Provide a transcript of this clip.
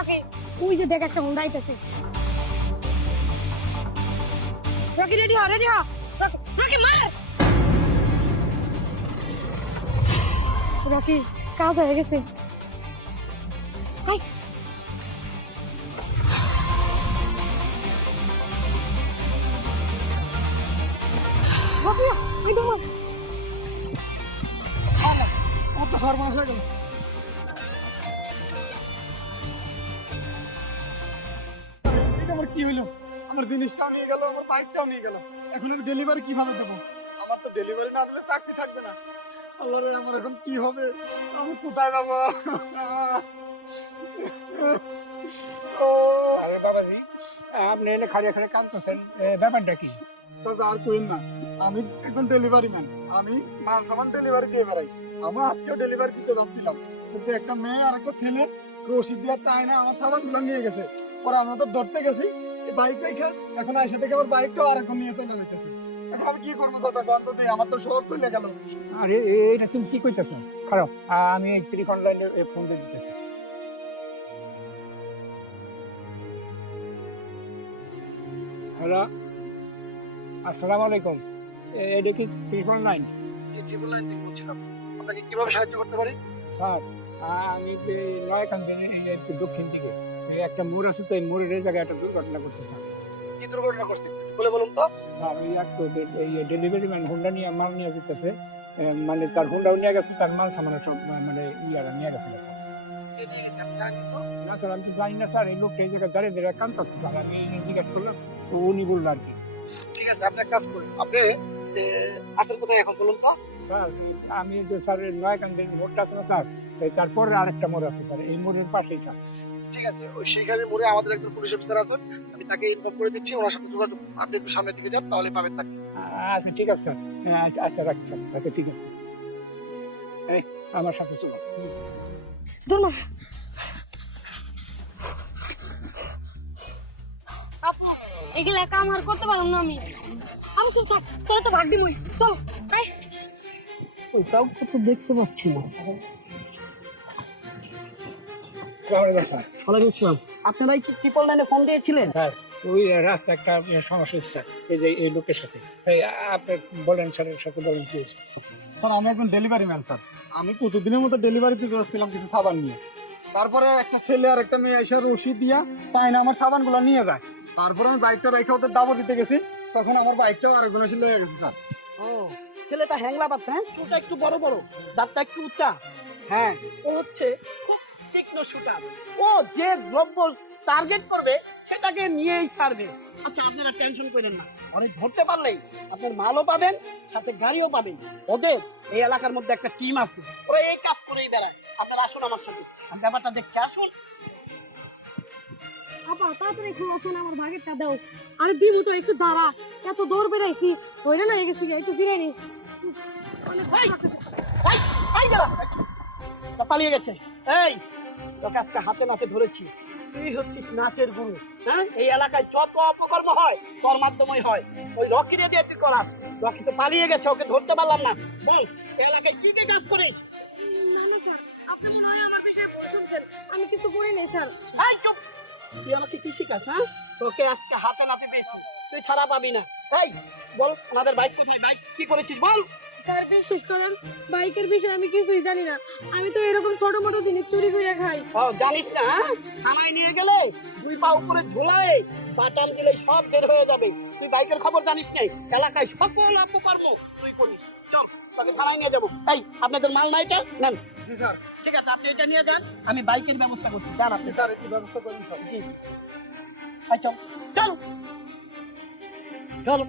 Rocky ওই যে দেখ একটা হুন্ডা আইতেছে। রকি রেডি হ রেডি হ। রকি মার। রকি, কাজ হয়ে গেছে। সর্বনাশ হয়ে গেল। আমার কি হইল? আমার জিনিসটাও নিয়ে গেল আমার বাইকটাও নিয়ে গেল। এখন আমি ডেলিভারি কীভাবে দেবো? আমার তো ডেলিভারি না দিলে চাকরি থাকবে না। আল্লাহ রে আমার এখন কি হবে? আমি কোথায় যাব? আরে বাবাজি আপনি এনে খাড়িয়ে খাড়িয়ে কাঁদতেছেন। এ, ব্যাপারটা কি? দাদা আর কইন না। আমি একজন ডেলিভারি ম্যান আমি মাল সামান ডেলিভারি দিয়ে বেড়াই। আমি আজকেও ডেলিভারি দিতে যাচ্ছিলাম। কিন্তু একটা মেয়ে আর একটা ছেলে রশিদ দিয়ে টাইনা আমার সামানগুলো নিয়ে গেছে। পরে ধরতে গেছি বাইক রেখে এখন এসে থেকে আমার বাইকটাও আর এখন নিয়ে চলে যেতেছে এখন আমি কি করব দাদা গন্ধ দিয়ে? আমার তো সব চলে গেল। আরে এটা তুমি কি কইতেছ? খারাপ আমি ত্রিক অনলাইনে ফোন দিয়ে দিতেছি। হ্যালো আসসালামু আলাইকুম। এটা কি থেকে বলছিলাম। আপনাকে কীভাবে সাহায্য করতে পারি? স্যার আমি দক্ষিণ দিকে। একটা মোড় আছে তো এই মোড়ের এই জায়গায় একটা দুর্ঘটনা করতে কি দুর্ঘটনা করছে বলে বলুন তো। স্যার এই একটু এই ডেলিভারি ম্যান হোন্ডা নিয়ে মাল নিয়ে যেতেছে। মানে তার হোন্ডাও নিয়ে গেছে তার মাল সামান সব মানে ইয়ারা নিয়ে গেছে। না স্যার আমি তো জানি না স্যার এই লোকটা এই জায়গায় দাঁড়িয়ে দাঁড়িয়ে কান করছে স্যার। আমি জিজ্ঞেস করলাম উনি বলল আর কি। ঠিক আছে আপনি এক কাজ করুন। আপনি কোথায় এখন বলুন তো। স্যার আমি যে স্যার নয়কান্দের মোড়টা আছে না স্যার তারপরে আরেকটা মোড় আছে স্যার এই মোড়ের পাশেই স্যার। ঠিক আছে ওই সেইখানে মোড়ে আমাদের একজন পুলিশ অফিসার আছেন আমি তাকে ইনফর্ম করে দিচ্ছি ওনার সাথে যোগাযোগ আপনি একটু সামনের দিকে যান তাহলে পাবেন তাকে। আচ্ছা ঠিক আছে। স্যার হ্যাঁ, আচ্ছা আচ্ছা রাখছি স্যার আচ্ছা ঠিক আছে। আমার সাথে চলো। ধর্মা আপু এগুলো একা আমার করতে পারলাম না আমি। চুপ থাক তোরা তো ভাগ দিমই। চল ওই কাউকে তো দেখতে পাচ্ছি না। ওয়ালাইকুম আসসালাম। আপনারা কি ট্রিপল নাইনে ফোন দিয়েছিলেন? স্যার ওই রাস্তা একটা সমস্যা স্যার। এই যে এই লোকের সাথে। আপনি বলেন স্যারের সাথে বলেন কি স্যার আমি একজন ডেলিভারি ম্যান স্যার। আমি প্রতিদিনের মতো ডেলিভারি দিতে যাচ্ছিলাম কিছু সাবান নিয়ে। তারপরে একটা ছেলে আর একটা মেয়ে এসে রশি দিয়া তাই না আমার সাবানগুলো নিয়ে যায়। তারপরে আমি বাইকটা বাইকে ওদের দাবো দিতে গেছি। তখন আমার বাইকটাও আরেকজন এসে লয়ে গেছে স্যার। ও ছেলেটা হ্যাংলা পাচ্ছে হ্যাঁ? চুলটা একটু বড় বড় দাঁতটা একটু উঁচা। হ্যাঁ। ও হচ্ছে খুব তীক্ষ্ণ শুটার। ও যে দ্রব্য টার্গেট করবে সেটাকে নিয়েই ছাড়বে। আচ্ছা আপনারা টেনশন করেন না। অনেক ধরতে পারলেই আপনার মালও পাবেন সাথে গাড়িও পাবেন। ওদের এই এলাকার মধ্যে একটা টিম আছে। ওরা এই কাজ করেই বেড়ায়। আপনারা আসুন আমার সাথে। আমি ব্যাপারটা দেখছি আসুন। আপা তাড়াতাড়ি একটু আসুন আমার ভাগেরটা দাও। আরে দিমু তো একটু দাঁড়া। এত দৌড় বেড়াইছি হইলে না গেছি একটু জিরে নি। পালিয়ে গেছে। এই তোকে আজকে হাতে নাতে ধরেছি। তুই হচ্ছিস নাচের গুরু হ্যাঁ? এই এলাকায় যত অপকর্ম হয় তোর মাধ্যমেই হয় ওই রকিরে দিয়ে তুই করাস। রকি তো পালিয়ে গেছে ওকে ধরতে পারলাম না। বল এলাকায় কি কি কাজ করিস? আমি কিছু করি নাই স্যার। তুই আমাকে কি শিখাস হ্যাঁ? তোকে আজকে হাতে নাতে পেয়েছি। তুই ছাড়া পাবি না। এই বল আমাদের বাইক কোথায়? বাইক কি করেছিস বল? স্যার বিশ্বাস করেন বাইকের বিষয়ে আমি কিছুই জানি না। আমি তো এরকম ছোট মোটো জিনিস চুরি করে খাই। ও জানিস না হ্যাঁ? থানায় নিয়ে গেলে দুই পা উপরে ঝোলায় বাটাম দিলে সব বের হয়ে যাবে। তুই বাইকের খবর জানিস নাই এলাকায় সকল অপকর্ম তুই করিস। চল তোকে থানায় নিয়ে যাব। এই আপনাদের মাল নাই এটা নেন। স্যার। ঠিক আছে আপনি এটা নিয়ে যান আমি বাইকের ব্যবস্থা করছি। যান আপনি স্যার একটু ব্যবস্থা করুন স্যার। জি। এই চল। চল। চল।